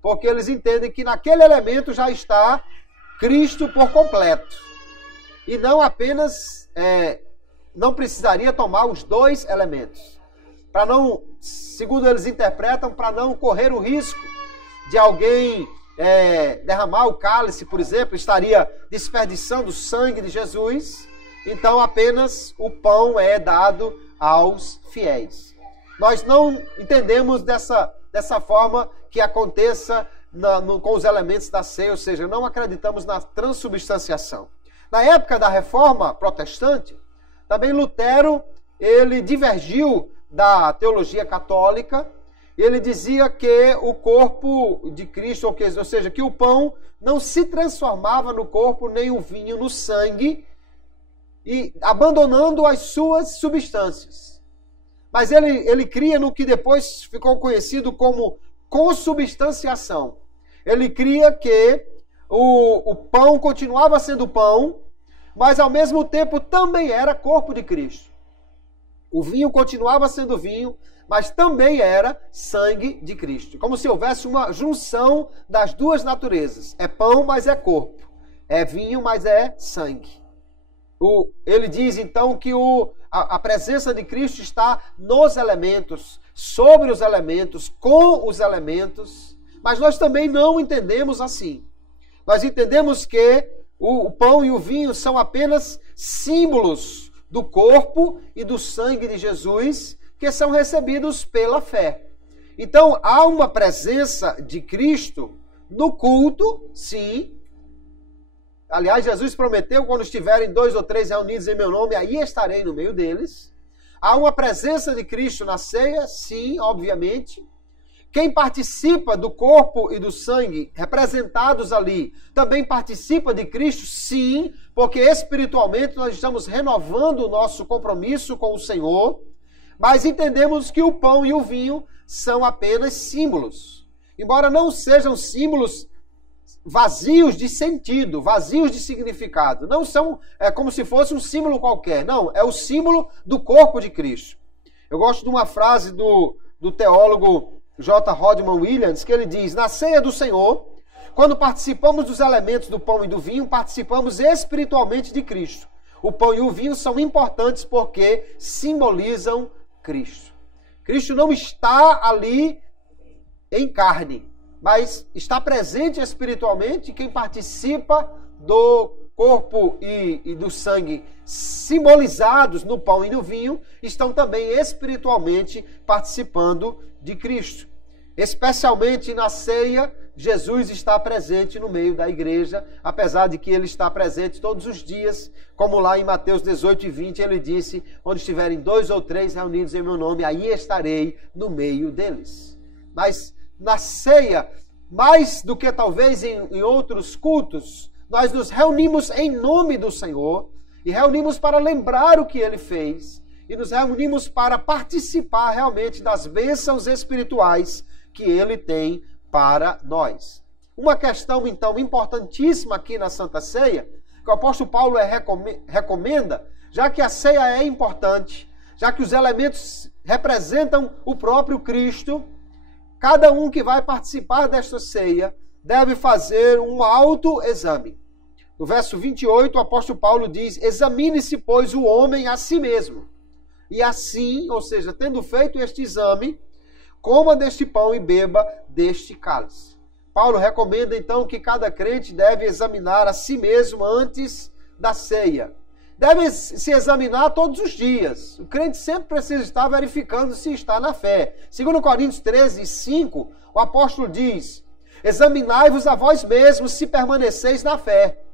Porque eles entendem que naquele elemento já está Cristo por completo. E não apenas, não precisaria tomar os dois elementos. Para não, segundo eles interpretam, para não correr o risco de alguém derramar o cálice, por exemplo, estaria desperdiçando o sangue de Jesus. Então apenas o pão é dado aos fiéis. Nós não entendemos dessa forma que aconteça com os elementos da ceia, ou seja, não acreditamos na transubstanciação. Na época da Reforma Protestante, também Lutero, ele divergiu da teologia católica. Ele dizia que o corpo de Cristo, ou seja, que o pão não se transformava no corpo, nem o vinho no sangue, e abandonando as suas substâncias. Mas ele cria no que depois ficou conhecido como consubstanciação. Ele cria que o pão continuava sendo pão, mas ao mesmo tempo também era corpo de Cristo. O vinho continuava sendo vinho, mas também era sangue de Cristo. Como se houvesse uma junção das duas naturezas. É pão, mas é corpo. É vinho, mas é sangue. Ele diz então que a presença de Cristo está nos elementos, sobre os elementos, com os elementos, mas nós também não entendemos assim. Nós entendemos que o pão e o vinho são apenas símbolos do corpo e do sangue de Jesus que são recebidos pela fé. Então há uma presença de Cristo no culto, sim. Aliás, Jesus prometeu, quando estiverem 2 ou 3 reunidos em meu nome, aí estarei no meio deles. Há uma presença de Cristo na ceia? Sim, obviamente. Quem participa do corpo e do sangue representados ali, também participa de Cristo? Sim, porque espiritualmente nós estamos renovando o nosso compromisso com o Senhor, mas entendemos que o pão e o vinho são apenas símbolos. Embora não sejam símbolos vazios de sentido, vazios de significado. Não são como se fosse um símbolo qualquer. Não, é o símbolo do corpo de Cristo. Eu gosto de uma frase do teólogo J. Rodman Williams, que ele diz: na ceia do Senhor, quando participamos dos elementos do pão e do vinho, participamos espiritualmente de Cristo. O pão e o vinho são importantes porque simbolizam Cristo. Cristo não está ali em carne, mas está presente espiritualmente. Quem participa do corpo e do sangue simbolizados no pão e no vinho estão também espiritualmente participando de Cristo. Especialmente na ceia, Jesus está presente no meio da igreja, apesar de que ele está presente todos os dias, como lá em Mateus 18 e 20 ele disse: onde estiverem 2 ou 3 reunidos em meu nome, aí estarei no meio deles. Mas na ceia, mais do que talvez em outros cultos, nós nos reunimos em nome do Senhor e reunimos para lembrar o que Ele fez e nos reunimos para participar realmente das bênçãos espirituais que Ele tem para nós. Uma questão, então, importantíssima aqui na Santa Ceia, que o apóstolo Paulo recomenda, já que a ceia é importante, já que os elementos representam o próprio Cristo, cada um que vai participar desta ceia deve fazer um autoexame. No verso 28, o apóstolo Paulo diz: examine-se, pois, o homem a si mesmo. E assim, ou seja, tendo feito este exame, coma deste pão e beba deste cálice. Paulo recomenda, então, que cada crente deve examinar a si mesmo antes da ceia. Deve se examinar todos os dias. O crente sempre precisa estar verificando se está na fé. Segundo Coríntios 13, 5, o apóstolo diz: examinai-vos a vós mesmos se permaneceis na fé.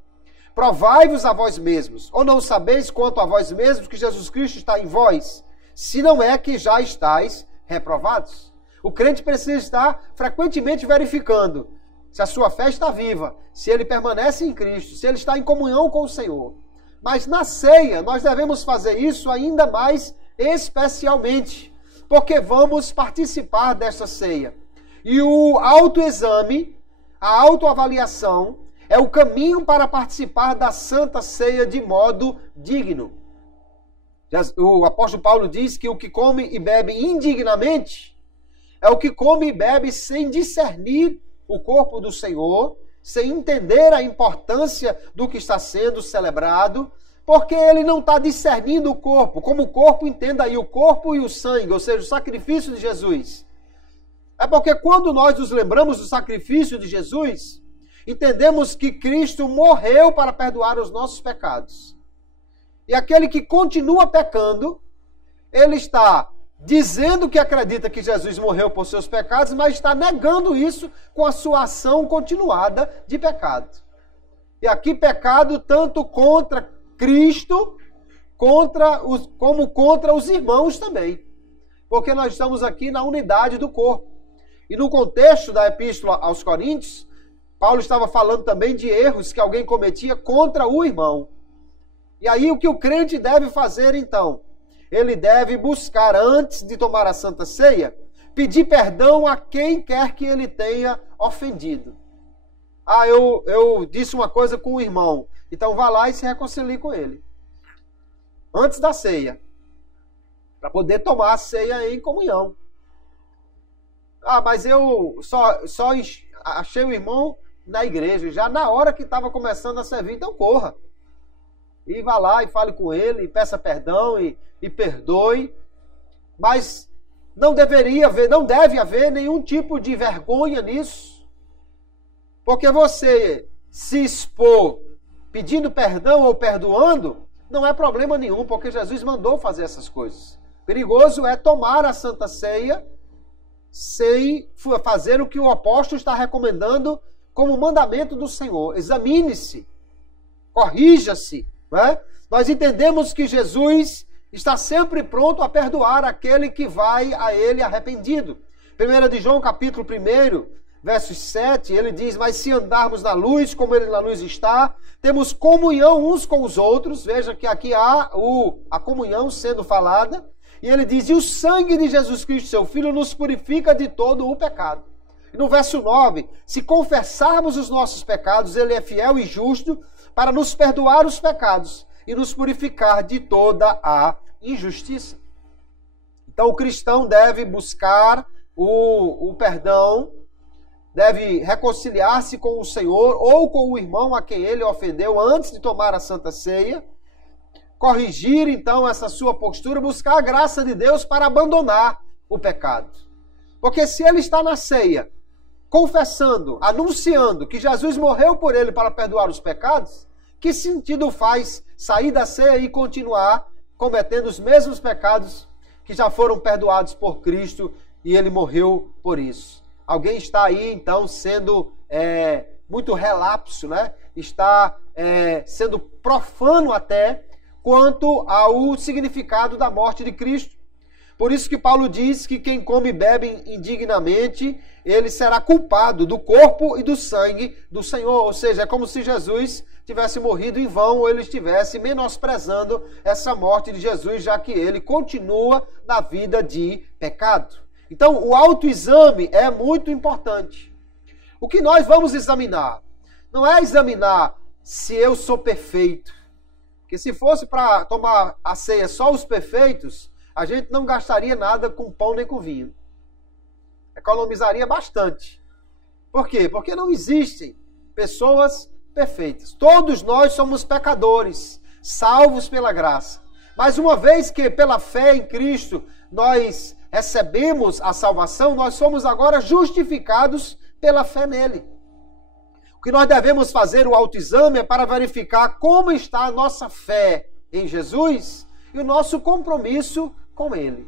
Provai-vos a vós mesmos. Ou não sabeis quanto a vós mesmos que Jesus Cristo está em vós, se não é que já estáis reprovados? O crente precisa estar frequentemente verificando se a sua fé está viva, se ele permanece em Cristo, se ele está em comunhão com o Senhor. Mas na ceia, nós devemos fazer isso ainda mais especialmente, porque vamos participar desta ceia. E o autoexame, a autoavaliação, é o caminho para participar da Santa Ceia de modo digno. O apóstolo Paulo diz que o que come e bebe indignamente é o que come e bebe sem discernir o corpo do Senhor, sem entender a importância do que está sendo celebrado, porque ele não está discernindo o corpo, como o corpo, entenda aí, o corpo e o sangue, ou seja, o sacrifício de Jesus. É porque quando nós nos lembramos do sacrifício de Jesus, entendemos que Cristo morreu para perdoar os nossos pecados. E aquele que continua pecando, ele está dizendo que acredita que Jesus morreu por seus pecados, mas está negando isso com a sua ação continuada de pecado. E aqui pecado tanto contra Cristo, como contra os irmãos também. Porque nós estamos aqui na unidade do corpo. E no contexto da Epístola aos Coríntios, Paulo estava falando também de erros que alguém cometia contra o irmão. E aí o que o crente deve fazer então? Ele deve buscar, antes de tomar a Santa Ceia, pedir perdão a quem quer que ele tenha ofendido. Ah, eu disse uma coisa com o irmão, então vá lá e se reconcilie com ele. Antes da ceia, para poder tomar a ceia em comunhão. Ah, mas eu só achei o irmão na igreja, já na hora que estava começando a servir, então corra. E vá lá e fale com ele, e peça perdão e perdoe. Mas não deve haver nenhum tipo de vergonha nisso. Porque você se expor pedindo perdão ou perdoando, não é problema nenhum, porque Jesus mandou fazer essas coisas. Perigoso é tomar a Santa Ceia sem fazer o que o apóstolo está recomendando como mandamento do Senhor. Examine-se, corrija-se. Não é? Nós entendemos que Jesus está sempre pronto a perdoar aquele que vai a ele arrependido. 1 de João, capítulo 1, versos 7, ele diz: mas se andarmos na luz, como ele na luz está, temos comunhão uns com os outros. Veja que aqui há a comunhão sendo falada. E ele diz: e o sangue de Jesus Cristo, seu Filho, nos purifica de todo o pecado. E no verso 9, se confessarmos os nossos pecados, ele é fiel e justo para nos perdoar os pecados e nos purificar de toda a injustiça. Então o cristão deve buscar o perdão, deve reconciliar-se com o Senhor ou com o irmão a quem ele ofendeu antes de tomar a Santa Ceia, corrigir então essa sua postura, buscar a graça de Deus para abandonar o pecado. Porque se ele está na ceia, confessando, anunciando que Jesus morreu por ele para perdoar os pecados, que sentido faz sair da ceia e continuar cometendo os mesmos pecados que já foram perdoados por Cristo e ele morreu por isso? Alguém está aí então sendo muito relapso, né? Está sendo profano até quanto ao significado da morte de Cristo. Por isso que Paulo diz que quem come e bebe indignamente, ele será culpado do corpo e do sangue do Senhor. Ou seja, é como se Jesus tivesse morrido em vão, ou ele estivesse menosprezando essa morte de Jesus, já que ele continua na vida de pecado. Então, o autoexame é muito importante. O que nós vamos examinar? Não é examinar se eu sou perfeito. Porque se fosse para tomar a ceia só os perfeitos, a gente não gastaria nada com pão nem com vinho. Economizaria bastante. Por quê? Porque não existem pessoas perfeitas. Todos nós somos pecadores, salvos pela graça. Mas uma vez que pela fé em Cristo nós recebemos a salvação, nós somos agora justificados pela fé nele. O que nós devemos fazer, o autoexame, é para verificar como está a nossa fé em Jesus e o nosso compromisso com ele.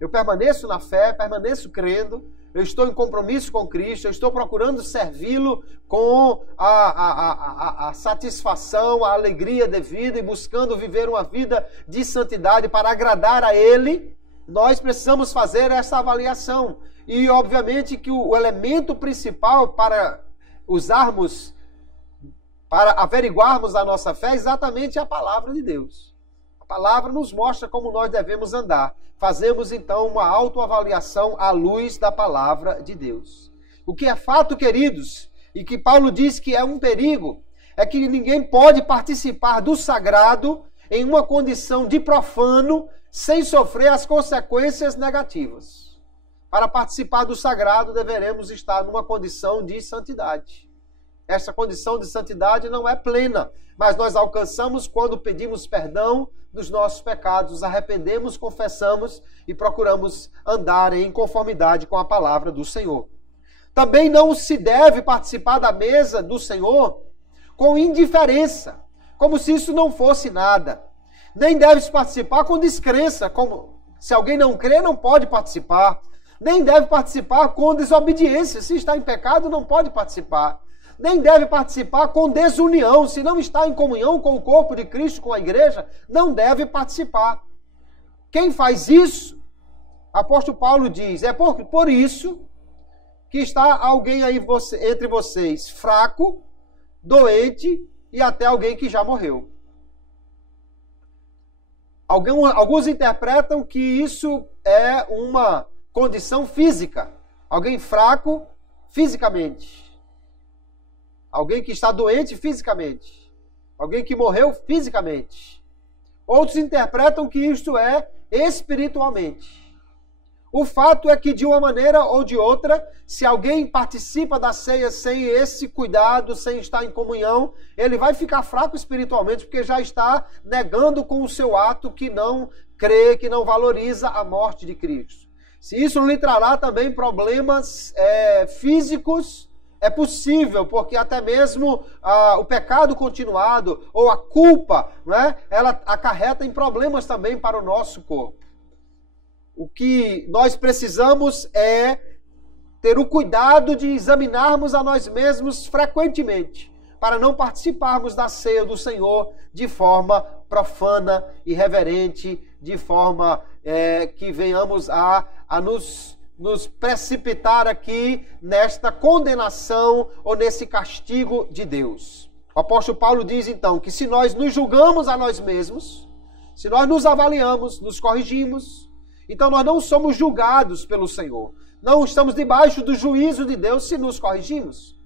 Eu permaneço na fé, permaneço crendo, eu estou em compromisso com Cristo, eu estou procurando servi-lo com a satisfação, a alegria devida e buscando viver uma vida de santidade para agradar a ele. Nós precisamos fazer essa avaliação. E, obviamente, que o elemento principal para usarmos, para averiguarmos a nossa fé, é exatamente a palavra de Deus. A palavra nos mostra como nós devemos andar. Fazemos, então, uma autoavaliação à luz da palavra de Deus. O que é fato, queridos, e que Paulo diz que é um perigo, é que ninguém pode participar do sagrado em uma condição de profano, sem sofrer as consequências negativas. Para participar do sagrado, deveremos estar numa condição de santidade. essa condição de santidade não é plena, mas nós alcançamos quando pedimos perdão dos nossos pecados, nos arrependemos, confessamos e procuramos andar em conformidade com a palavra do Senhor. Também não se deve participar da mesa do Senhor com indiferença, como se isso não fosse nada. Nem deve participar com descrença, como se alguém não crê, não pode participar. Nem deve participar com desobediência. Se está em pecado, não pode participar. Nem deve participar com desunião. Se não está em comunhão com o corpo de Cristo, com a igreja, não deve participar. Quem faz isso, apóstolo Paulo diz, é por isso que está alguém aí entre vocês fraco, doente e até alguém que já morreu. Alguns interpretam que isso é uma condição física. Alguém fraco fisicamente. Alguém que está doente fisicamente. Alguém que morreu fisicamente. Outros interpretam que isto é espiritualmente. O fato é que, de uma maneira ou de outra, se alguém participa da ceia sem esse cuidado, sem estar em comunhão, ele vai ficar fraco espiritualmente, porque já está negando com o seu ato que não crê, que não valoriza a morte de Cristo. Se isso lhe trará também problemas físicos, é possível, porque até mesmo o pecado continuado ou a culpa, né, ela acarreta em problemas também para o nosso corpo. O que nós precisamos é ter o cuidado de examinarmos a nós mesmos frequentemente, para não participarmos da ceia do Senhor de forma profana, irreverente, de forma que venhamos a nos precipitar aqui nesta condenação ou nesse castigo de Deus. O apóstolo Paulo diz então que se nós nos julgamos a nós mesmos, se nós nos avaliamos, nos corrigimos, então nós não somos julgados pelo Senhor. Não estamos debaixo do juízo de Deus se nos corrigimos.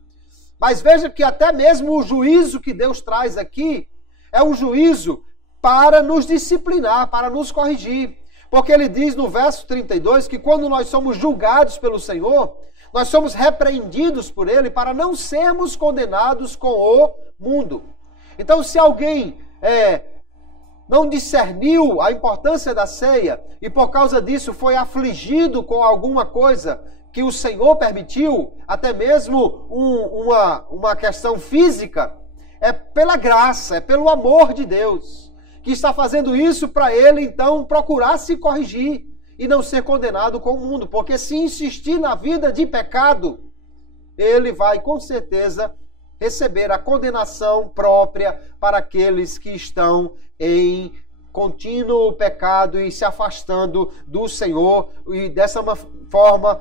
Mas veja que até mesmo o juízo que Deus traz aqui é um juízo para nos disciplinar, para nos corrigir. Porque ele diz no verso 32 que quando nós somos julgados pelo Senhor, nós somos repreendidos por Ele para não sermos condenados com o mundo. Então, se alguém não discerniu a importância da ceia e por causa disso foi afligido com alguma coisa que o Senhor permitiu, até mesmo uma questão física, é pela graça, é pelo amor de Deus, que está fazendo isso para ele, então, procurar se corrigir e não ser condenado com o mundo, porque se insistir na vida de pecado, ele vai, com certeza, receber a condenação própria para aqueles que estão em contínuo pecado e se afastando do Senhor e dessa forma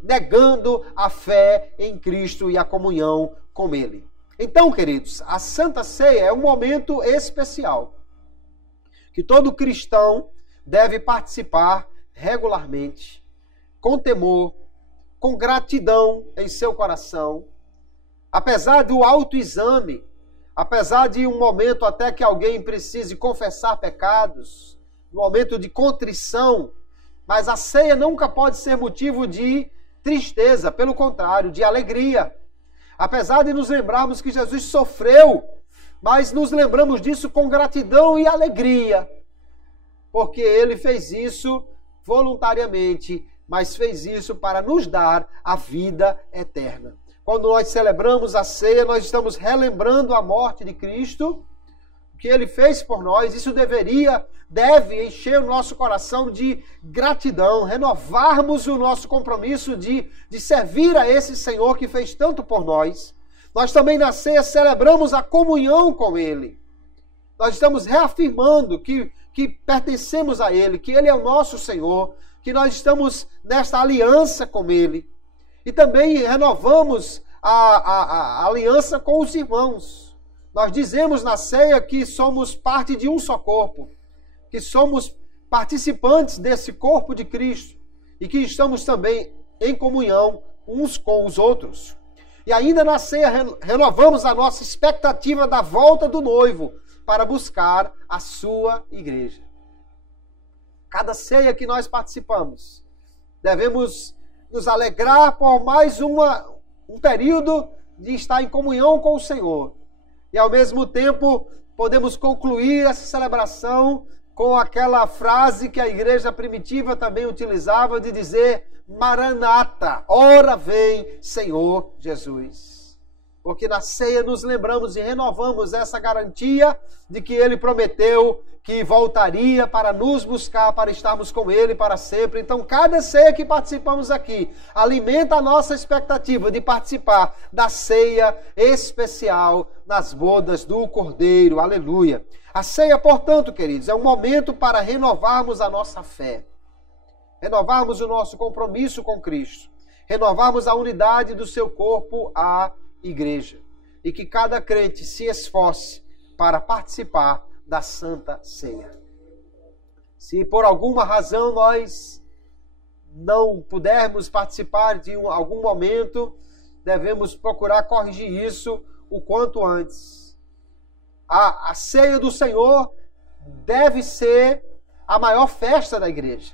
negando a fé em Cristo e a comunhão com Ele. Então, queridos, a Santa Ceia é um momento especial que todo cristão deve participar regularmente, com temor, com gratidão em seu coração, apesar do autoexame, apesar de um momento até que alguém precise confessar pecados, um momento de contrição, mas a ceia nunca pode ser motivo de tristeza, pelo contrário, de alegria. Apesar de nos lembrarmos que Jesus sofreu, mas nos lembramos disso com gratidão e alegria, porque Ele fez isso voluntariamente, mas fez isso para nos dar a vida eterna. Quando nós celebramos a ceia, nós estamos relembrando a morte de Cristo, o que Ele fez por nós. Isso deve encher o nosso coração de gratidão, renovarmos o nosso compromisso de servir a esse Senhor que fez tanto por nós. Nós também na ceia celebramos a comunhão com Ele. Nós estamos reafirmando que pertencemos a Ele, que Ele é o nosso Senhor, que nós estamos nesta aliança com Ele. E também renovamos a aliança com os irmãos. Nós dizemos na ceia que somos parte de um só corpo, que somos participantes desse corpo de Cristo e que estamos também em comunhão uns com os outros. E ainda na ceia renovamos a nossa expectativa da volta do noivo para buscar a sua igreja. Cada ceia que nós participamos, devemos nos alegrar por mais um período de estar em comunhão com o Senhor. E ao mesmo tempo, podemos concluir essa celebração com aquela frase que a igreja primitiva também utilizava de dizer: Maranata, ora vem, Senhor Jesus. Porque na ceia nos lembramos e renovamos essa garantia de que Ele prometeu que voltaria para nos buscar, para estarmos com Ele para sempre. Então, cada ceia que participamos aqui alimenta a nossa expectativa de participar da ceia especial nas bodas do Cordeiro. Aleluia! A ceia, portanto, queridos, é um momento para renovarmos a nossa fé, renovarmos o nosso compromisso com Cristo, renovarmos a unidade do seu corpo, a igreja, e que cada crente se esforce para participar da Santa Ceia. Se por alguma razão nós não pudermos participar de algum momento, devemos procurar corrigir isso o quanto antes. A ceia do Senhor deve ser a maior festa da igreja.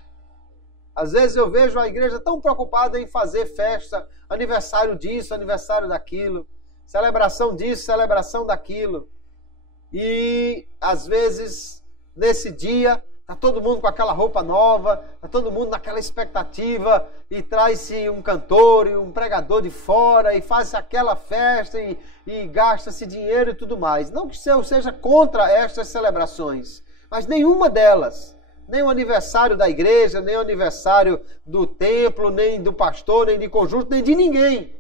Às vezes eu vejo a igreja tão preocupada em fazer festa, aniversário disso, aniversário daquilo, celebração disso, celebração daquilo. E às vezes, nesse dia, está todo mundo com aquela roupa nova, está todo mundo naquela expectativa, e traz-se um cantor e um pregador de fora, e faz aquela festa, e gasta-se dinheiro e tudo mais. Não que eu seja contra estas celebrações, mas nenhuma delas, nem o aniversário da igreja, nem o aniversário do templo, nem do pastor, nem de conjunto, nem de ninguém,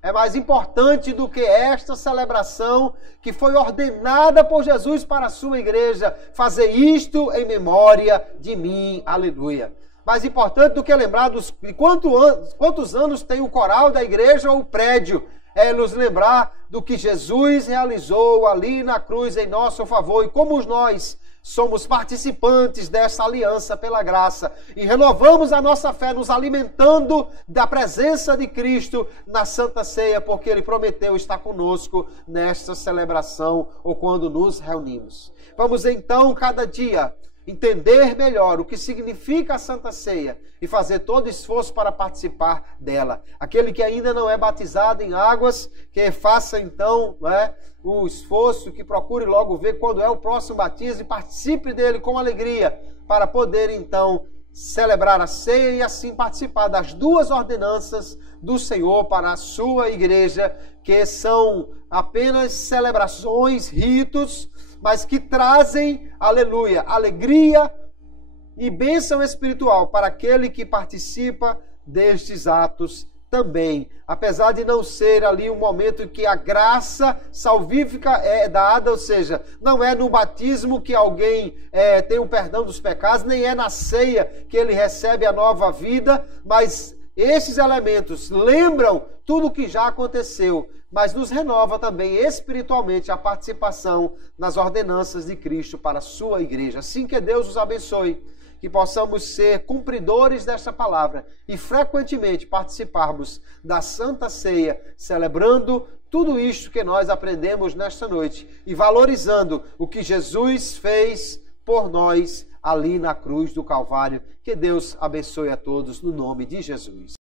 é mais importante do que esta celebração que foi ordenada por Jesus para a sua igreja. Fazer isto em memória de mim. Aleluia. Mais importante do que lembrar de quantos anos tem o coral da igreja ou o prédio, é nos lembrar do que Jesus realizou ali na cruz em nosso favor e como nós somos participantes dessa aliança pela graça e renovamos a nossa fé nos alimentando da presença de Cristo na Santa Ceia, porque Ele prometeu estar conosco nesta celebração ou quando nos reunimos. Vamos então, cada dia, entender melhor o que significa a Santa Ceia e fazer todo esforço para participar dela. Aquele que ainda não é batizado em águas, que faça então o esforço, que procure logo ver quando é o próximo batismo e participe dele com alegria, para poder então celebrar a ceia e assim participar das duas ordenanças do Senhor para a sua igreja, que são apenas celebrações, ritos, mas que trazem, aleluia, alegria e bênção espiritual para aquele que participa destes atos também. Apesar de não ser ali um momento em que a graça salvífica é dada, ou seja, não é no batismo que alguém tem o perdão dos pecados, nem é na ceia que ele recebe a nova vida, mas esses elementos lembram tudo o que já aconteceu, mas nos renova também espiritualmente a participação nas ordenanças de Cristo para a sua igreja. Assim que Deus os abençoe, que possamos ser cumpridores desta palavra e frequentemente participarmos da Santa Ceia, celebrando tudo isto que nós aprendemos nesta noite e valorizando o que Jesus fez por nós ali na cruz do Calvário. Que Deus abençoe a todos no nome de Jesus.